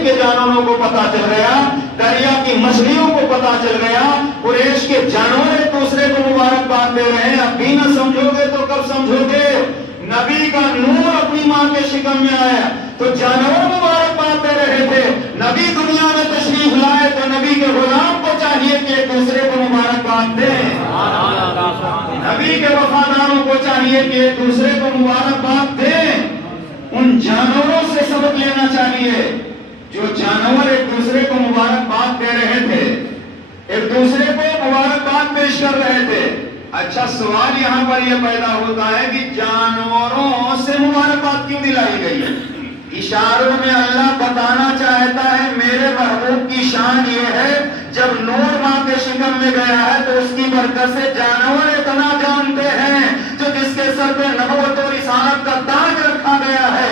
زمین کے جانوروں کو پتا چل گیا، دریا کی مچھلیوں کو پتا چل گیا، قریش کے جانور ایک دوسرے کو مبارکباد دے رہے ہیں۔ اب بھی نہ سمجھو گے تو کب سمجھو گے؟ نبی کا نور اپنی ماں کے شکم میں آیا تو جانور مبارکباد دے رہے تھے، نبی دنیا میں تشریف لائے تو نبی کے غلام کو چاہیے کہ ایک دوسرے کو مبارکباد دیں، نبی کے وفاداروں کو چاہیے کہ ایک دوسرے کو مبارکباد دیں۔ ان جانوروں سے سبق لینا چاہیے جو جانور ایک دوسرے کو مبارکباد دے رہے تھے، ایک دوسرے کو مبارکباد پیش کر رہے تھے۔ اچھا سوال یہاں پر یہ پیدا ہوتا ہے کہ جانوروں سے مبارکباد کیوں دلائی گئی ہے؟ اشاروں میں اللہ بتانا چاہتا ہے میرے محبوب کی شان یہ ہے جب نور ماں کے شکم میں گیا ہے تو اس کی برکت سے جانور اتنا جانتے ہیں جو جس کے سر پہ نبوت اور رسالت کا تاج رکھا گیا ہے